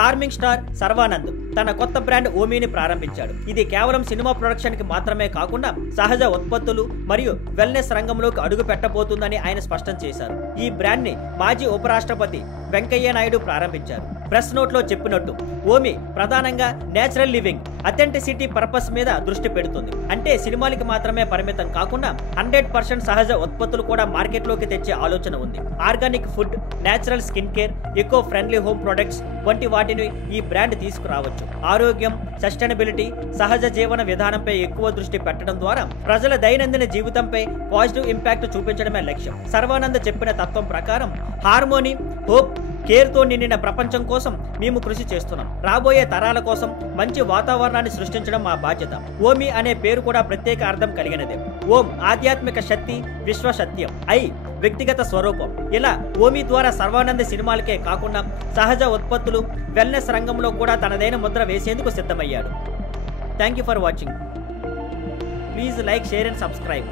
Charming star Sharwanand తన కొత్త brand ఓమీని ప్రారంభించాడు. ఇది కేవలం సినిమా ప్రొడక్షన్ కి మాత్రమే కాకుండా సహజ ఉత్పత్తులు మరియు వెల్నెస్ రంగంలోకి అడుగు పెట్టబోతుందని ఆయన స్పష్టం చేశారు. ఈ బ్రాండ్ ని మాజీ ఉపరాష్ట్రపతి వెంకయ్య నాయుడు ప్రారంభించారు. ప్రెస్ నోట్ లో చెప్పినట్టు ఓమి ప్రధానంగా నేచురల్ లివింగ్, అథెంటిసిటీ పర్పస్ మీద దృష్టి పెడుతుంది. అంటే సినిమాలకి మాత్రమే పరిమితం కాకుండా 100% సహజ ఉత్పత్తులు కూడా మార్కెట్ లోకి తెచ్చే ఆలోచన ఉంది. Organic food, natural skin care, eco friendly home products వంటి వాటిని ఈ బ్రాండ్ తీసుకురావచ్చు. ఆరోగ్యం, సస్టైనబిలిటీ, సహజ జీవన విధానంపై ఎక్కువ దృష్టి పెట్టడం ద్వారా ప్రజల దైనందిన జీవితంపై పాజిటివ్ ఇంపాక్ట్ చూపించడమే లక్ష్యం. సర్వానంద్ చెప్పిన తత్వం ప్రకారం హార్మోనీ, హోప్, కేర్ తో నిండిన ప్రపంచం కోసం మేము కృషి చేస్తున్నాం. రాబోయే తరాల కోసం మంచి వాతావరణాన్ని సృష్టించడం మా బాధ్యత. ఓమి అనే పేరు కూడా ప్రత్యేక అర్థం కలిగినదే. ఓం ఆధ్యాత్మిక శక్తి, విశ్వ సత్యం, ఐ వ్యక్తిగత స్వరూపం. ఇలా ఓమి ద్వారా సర్వానంద్ సినిమాలకే కాకుండా సహజ ఉత్పత్తులు, వెల్నెస్ రంగంలో కూడా తనదైన ముద్ర వేసేందుకు సిద్ధమయ్యాడు. Thank you for watching. Please like, share and subscribe.